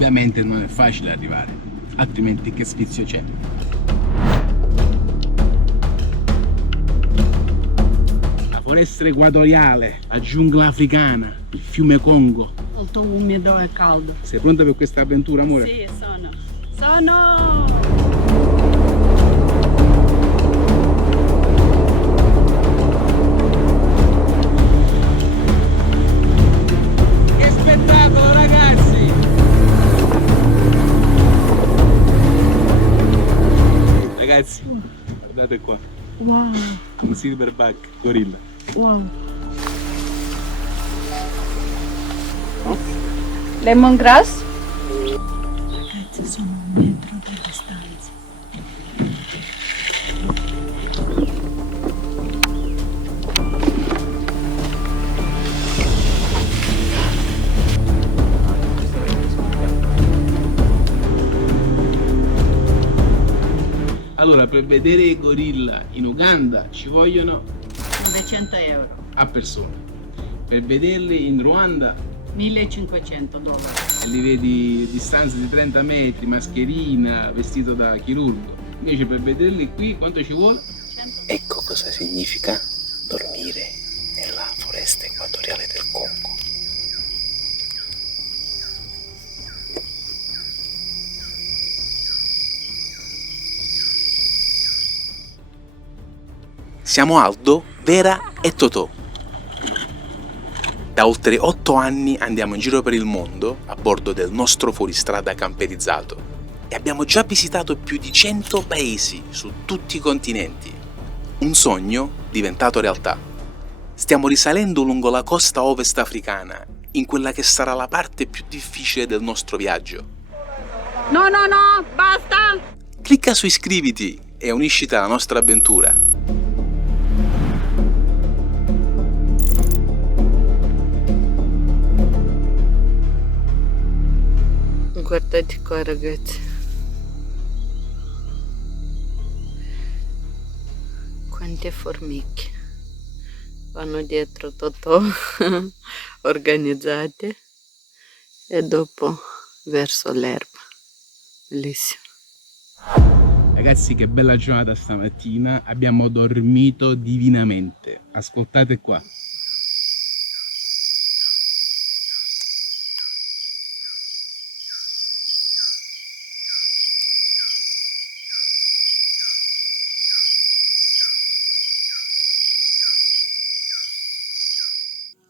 ovviamente non è facile arrivare, altrimenti che sfizio c'è? La foresta equatoriale, la giungla africana, il fiume Congo. Molto umido e caldo. Sei pronta per questa avventura, amore? Sì, sono! Che spettacolo, ragazzi! Ragazzi, guardate qua, Wow, un silverback gorilla. wow. Lemongrass? Ragazzi, sono 1 metro di distanza. Allora, per vedere i gorilla in Uganda ci vogliono 900 euro. a persona. Per vederli in Ruanda 1500 dollari. li vedi a distanza di 30 metri, mascherina, vestito da chirurgo. Invece per vederli qui quanto ci vuole? Ecco cosa significa dormire nella foresta equatoriale del Congo. Siamo Aldo, Vera e Totò. Da oltre 8 anni andiamo in giro per il mondo a bordo del nostro fuoristrada camperizzato e abbiamo già visitato più di 100 paesi su tutti i continenti. Un sogno diventato realtà. Stiamo risalendo lungo la costa ovest africana, in quella che sarà la parte più difficile del nostro viaggio. No, basta! Clicca su iscriviti e unisciti alla nostra avventura. Guardate qua, ragazzi. Quante formiche vanno dietro Totò organizzate e dopo verso l'erba. Bellissimo. Ragazzi, che bella giornata stamattina, abbiamo dormito divinamente. Ascoltate qua.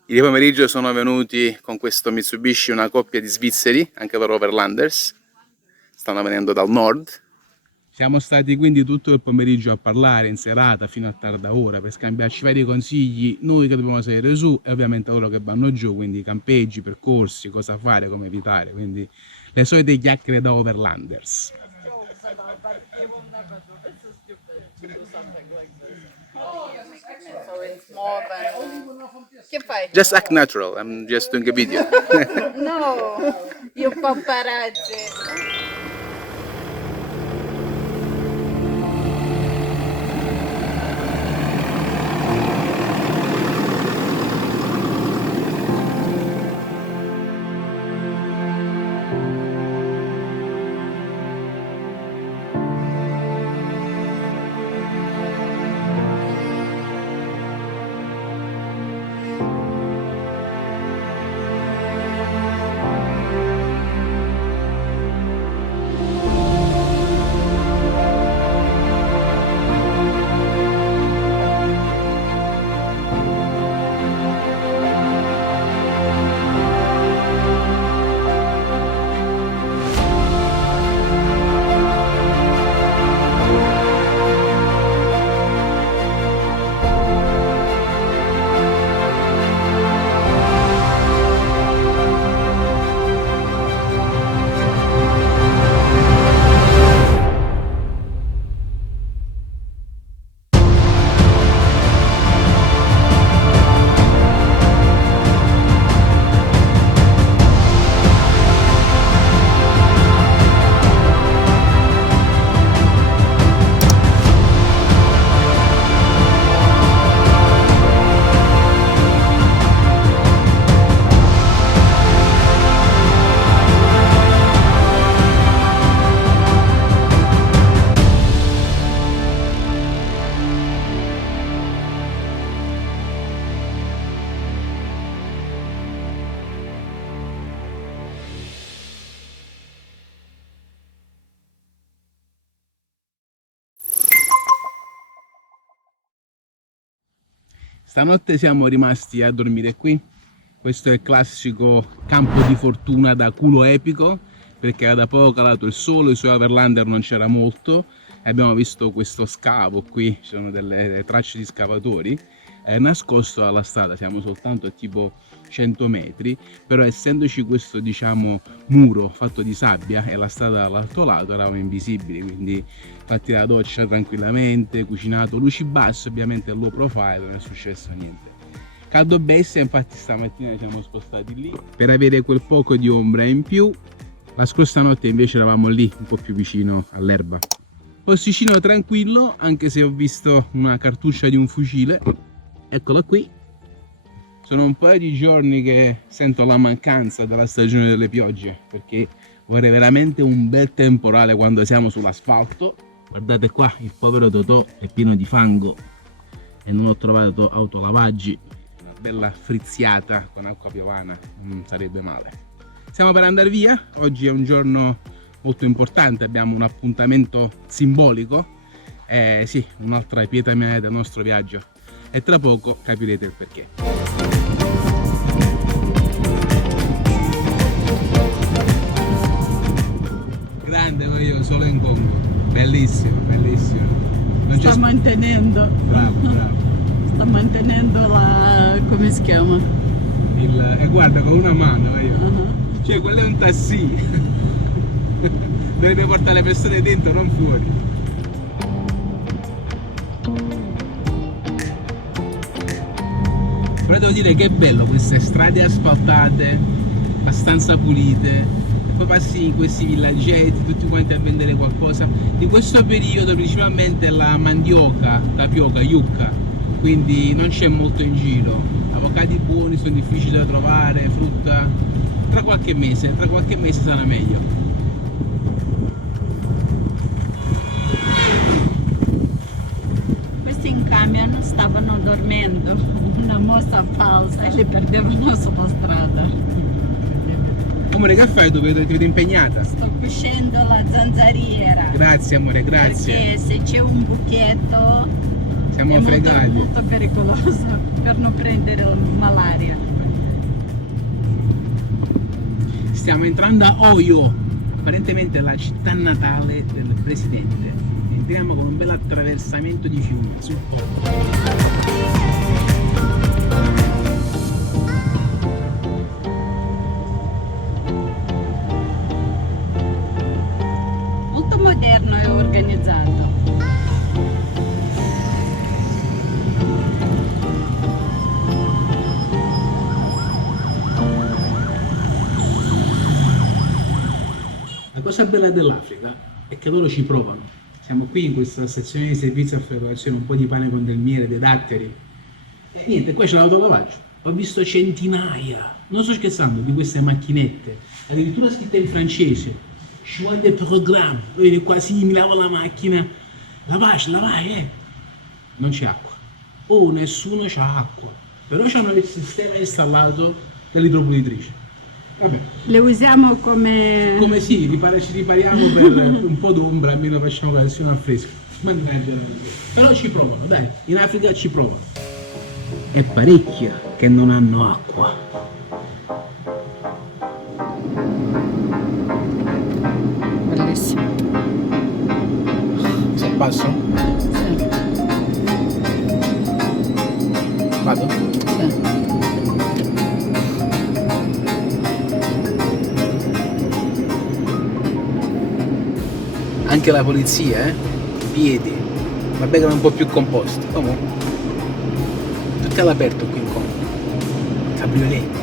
Ieri pomeriggio sono venuti con questo Mitsubishi una coppia di svizzeri, anche loro overlanders, stanno venendo dal nord. Siamo stati quindi tutto il pomeriggio a parlare in serata fino a tarda ora per scambiarci vari consigli, noi che dobbiamo salire su e ovviamente loro che vanno giù, quindi campeggi, percorsi, cosa fare, come evitare, quindi le solite chiacchiere da overlanders. So it's more than... Che fai? Just act natural, I'm just doing a video. No, io paparazzi. Stanotte siamo rimasti a dormire qui. Questo è il classico campo di fortuna da culo epico, perché era da poco calato il sole, sui Overlander non c'era molto e abbiamo visto questo scavo qui, ci sono delle tracce di scavatori nascosto alla strada. Siamo soltanto a tipo 100 metri, però essendoci questo diciamo muro fatto di sabbia e la strada dall'altro lato eravamo invisibili, quindi fatti la doccia tranquillamente, cucinato, luci basse, ovviamente low profile, non è successo niente. Caldo bestia, infatti stamattina ci siamo spostati lì per avere quel poco di ombra in più. La scorsa notte invece eravamo lì, un po' più vicino all'erba. Posticino tranquillo, anche se ho visto una cartuccia di un fucile. Eccola qui. Sono un paio di giorni che sento la mancanza della stagione delle piogge, perché vorrei veramente un bel temporale quando siamo sull'asfalto. Guardate qua, il povero Totò è pieno di fango e non ho trovato autolavaggi. Una bella frizziata con acqua piovana non sarebbe male. Stiamo per andare via, oggi è un giorno molto importante, abbiamo un appuntamento simbolico, sì, un'altra pietra mia del nostro viaggio e tra poco capirete il perché. Grande voglio solo in Congo, bellissimo, bellissimo. Non sta mantenendo. Bravo, bravo. Sta mantenendo la... come si chiama? E guarda con una mano io. Cioè quello è un tassì. Dovrebbe portare le persone dentro, non fuori. Però devo dire che è bello queste strade asfaltate, abbastanza pulite. Poi passi in questi villaggetti, tutti quanti a vendere qualcosa. Di questo periodo principalmente la mandioca, tapioca, yucca. Quindi non c'è molto in giro. Avocati buoni sono difficili da trovare, frutta. Tra qualche mese sarà meglio. Questi in camion stavano dormendo, una mossa falsa e li perdevano sulla strada. Amore, che fai tu? Ti vedo impegnata. Sto cucendo la zanzariera. Grazie amore, grazie. Perché se c'è un buchetto siamo è fregati. molto pericoloso per non prendere la malaria. Stiamo entrando a Oyo, apparentemente la città natale del presidente. Entriamo con un bel attraversamento di fiumi sul porto. Molto moderno e organizzato. La cosa bella dell'Africa è che loro ci provano. Siamo qui in questa stazione di servizio a afferrazione, un po' di pane con del miele, dei datteri. E niente, qua c'è l'autolavaggio. Ho visto centinaia, non sto scherzando, di queste macchinette, addirittura scritte in francese. Choix de programme. Vedi, quasi mi lavo la macchina. Lavai. Non c'è acqua. Oh, nessuno c'ha acqua. Però c'hanno il sistema installato dell'idropulitrice. Vabbè. Le usiamo come... Come sì, ci ripariamo per un po' d'ombra, almeno facciamo colazione al fresco. Però ci provano, dai, in Africa ci provano. È parecchia che non hanno acqua. Bellissimo. Si abbasso? Sì. Vado? Sì. Anche la polizia, i piedi, vabbè che erano un po' più composti. Comunque, tutto all'aperto qui in Congo. Cabriolet.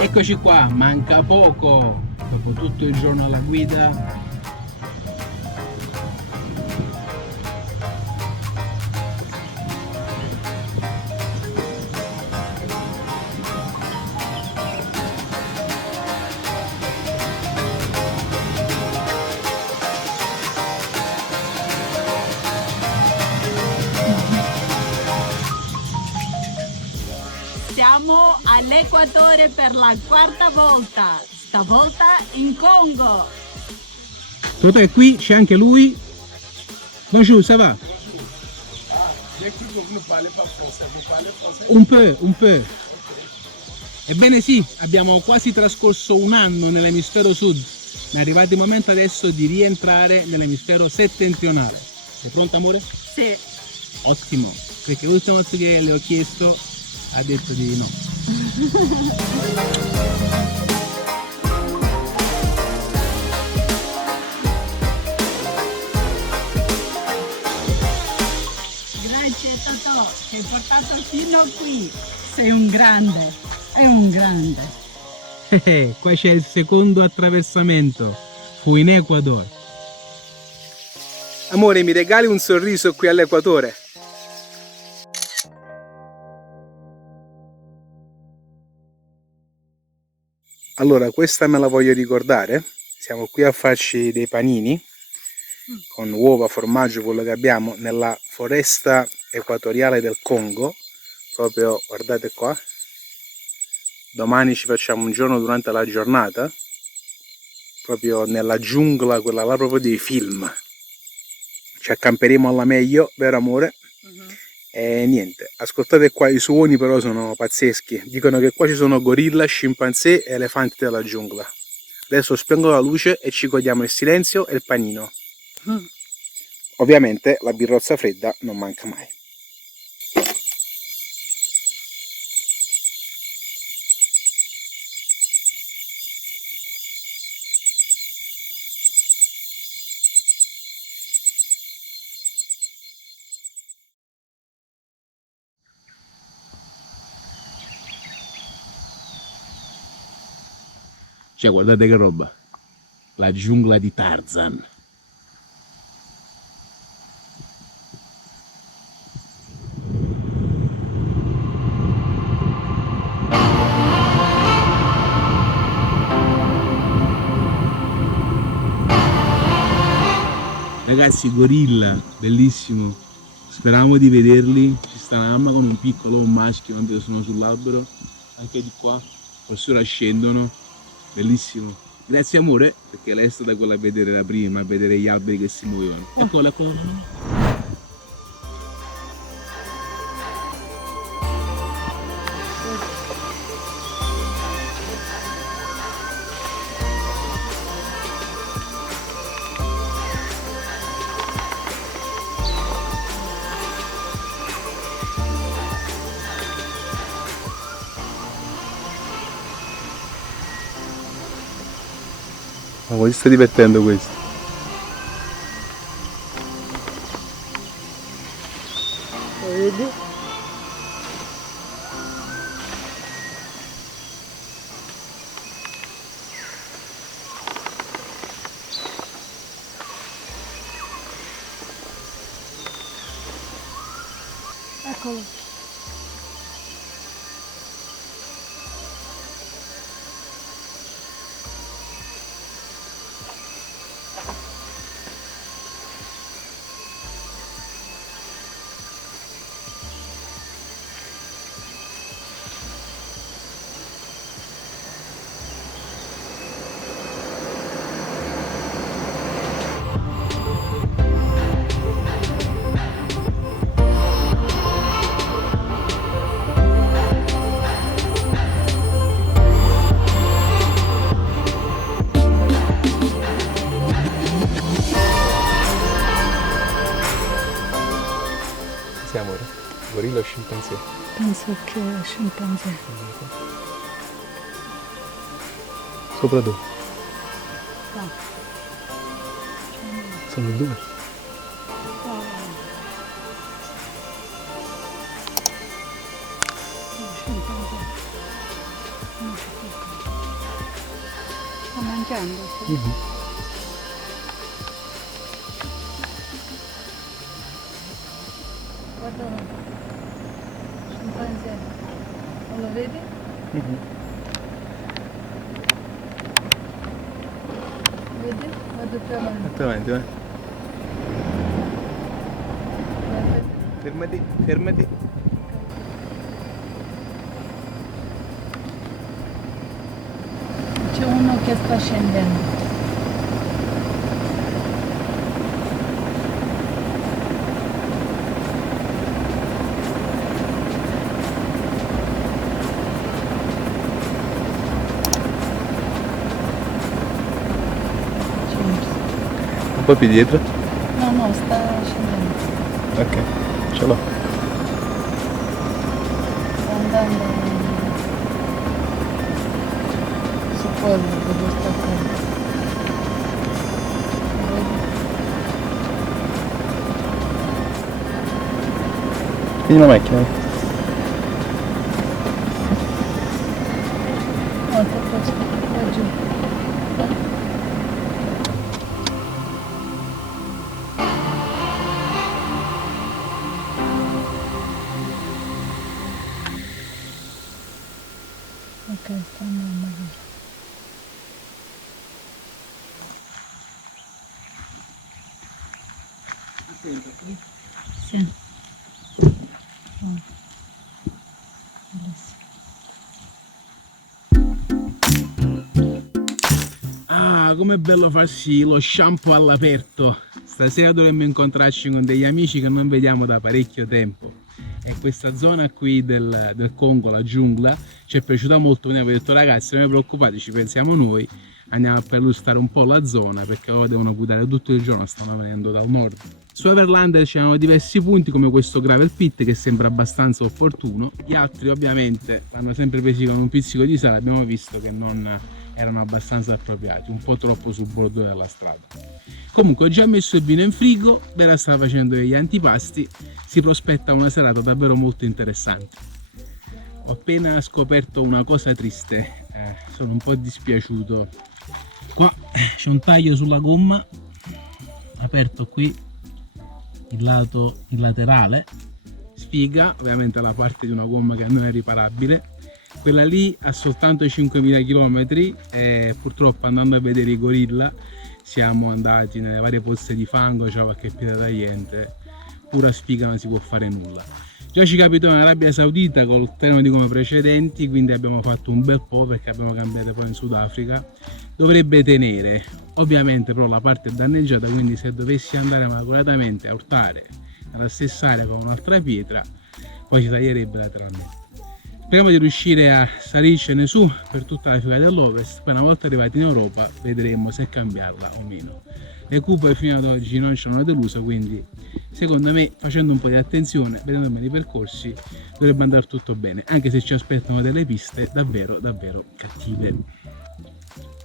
Eccoci qua, manca poco, dopo tutto il giorno alla guida. Siamo all'Equatore per la quarta volta, stavolta in Congo. Toto è qui, c'è anche lui. Bonjour, ça va? Un peu. Ebbene sì, abbiamo quasi trascorso un anno nell'emisfero sud, ma è arrivato il momento adesso di rientrare nell'emisfero settentrionale. Sei pronta, amore? Sì. Ottimo, perché l'ultima volta che le ho chiesto ha detto di no. Grazie Totò, ci hai portato fino qui. Sei un grande, è un grande. Qua c'è il secondo attraversamento, fu in Ecuador. Amore, mi regali un sorriso qui all'Equatore? Allora, questa me la voglio ricordare. Siamo qui a farci dei panini con uova, formaggio, quello che abbiamo nella foresta equatoriale del Congo. Proprio, guardate qua. Domani ci facciamo un giorno durante la giornata, proprio nella giungla, quella là proprio dei film. Ci accamperemo alla meglio, vero amore? E niente, ascoltate qua, i suoni però sono pazzeschi. Dicono che qua ci sono gorilla, scimpanzé e elefanti della giungla. Adesso spengo la luce e ci godiamo il silenzio e il panino. Ovviamente la birrozza fredda non manca mai. Cioè, guardate che roba, la giungla di Tarzan. Ragazzi, gorilla, bellissimo. Speravamo di vederli. Ci sta una mamma con un piccolo, un maschio, mentre sono sull'albero. Anche di qua, forse ora scendono. Bellissimo. Grazie amore, perché lei è stata quella a vedere la prima, a vedere gli alberi che si muovevano. Eccola qua. Ma come si sta divertendo questo? Lo vedi? Eccolo. Sì amore, gorilla o scimpanzé? Penso che è scimpanzé. Sopra tu. Qua. Sono due. Qua. Scimpanzé. Non si tocca. Sta mangiando, sì. Guarda, scimpanzé, non lo vedi? Vedi? Vado più avanti. Più avanti, vai. Guarda. Fermati, fermati. che sta scendendo. Un po' più dietro? No, no, sta scendendo. Ok, ce l'ho. Sta andando su quello dove sta quello. Vieni la macchina. No, tutto giù. Ok, sta andando via. Sì. Ah, com'è bello farsi lo shampoo all'aperto. Stasera dovremmo incontrarci con degli amici che non vediamo da parecchio tempo. E questa zona qui del Congo, la giungla, ci è piaciuta molto. Quindi abbiamo detto ragazzi, non vi preoccupate, ci pensiamo noi. Andiamo a perlustrare un po' la zona perché loro devono guidare tutto il giorno, stanno venendo dal nord. Su Everlander c'erano diversi punti come questo gravel pit che sembra abbastanza opportuno. Gli altri ovviamente vanno sempre presi con un pizzico di sale, abbiamo visto che non erano abbastanza appropriati, un po' troppo sul bordo della strada. Comunque ho già messo il vino in frigo, Vera sta facendo degli antipasti, si prospetta una serata davvero molto interessante. Ho appena scoperto una cosa triste, sono un po' dispiaciuto. Qua c'è un taglio sulla gomma, aperto qui il laterale, sfiga ovviamente la parte di una gomma che non è riparabile. Quella lì ha soltanto 5.000 km e purtroppo andando a vedere i gorilla siamo andati nelle varie pozze di fango, c'è qualche pietra tagliente, pura sfiga, non si può fare nulla. Già ci capitò in Arabia Saudita col treno di come precedenti, quindi abbiamo fatto un bel po' perché abbiamo cambiato poi in Sudafrica. Dovrebbe tenere, ovviamente però la parte è danneggiata, quindi se dovessi andare malauguratamente a urtare nella stessa area con un'altra pietra poi si taglierebbe lateralmente. Speriamo di riuscire a salircene su per tutta l'Africa dell'Ovest, poi una volta arrivati in Europa vedremo se cambiarla o meno. Le Cooper fino ad oggi non ci hanno deluso, quindi secondo me facendo un po' di attenzione, vedendomi i percorsi, dovrebbe andare tutto bene, anche se ci aspettano delle piste davvero cattive.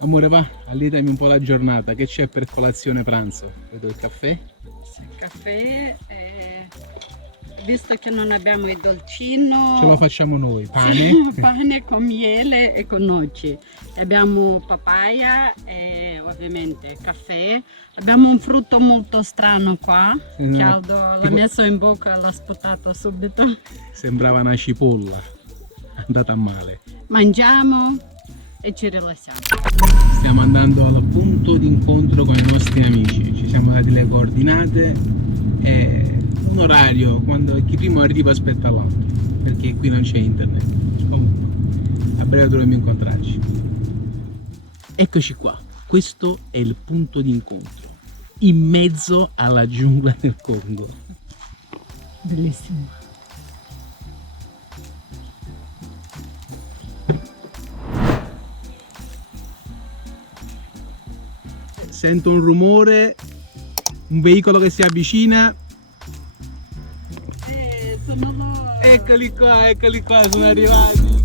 Amore, va, allietami un po' la giornata, che c'è per colazione pranzo? Vedo il caffè? Sì, caffè, visto che non abbiamo il dolcino, Ce lo facciamo noi, pane? sì, pane con miele e con noci. Abbiamo papaya e ovviamente caffè. Abbiamo un frutto molto strano qua, caldo, l'ha messo in bocca e l'ha sputato subito. Sembrava una cipolla, andata a male. Mangiamo e ci rilassiamo. Stiamo andando al punto di incontro con i nostri amici, ci siamo dati le coordinate e un orario quando chi primo arriva aspetta l'altro, perché qui non c'è internet. Comunque a breve dovremo incontrarci. Eccoci qua, questo è il punto di incontro in mezzo alla giungla del Congo. Bellissimo. Sento un rumore, un veicolo che si avvicina. Sono loro. Eccoli qua, sono arrivati.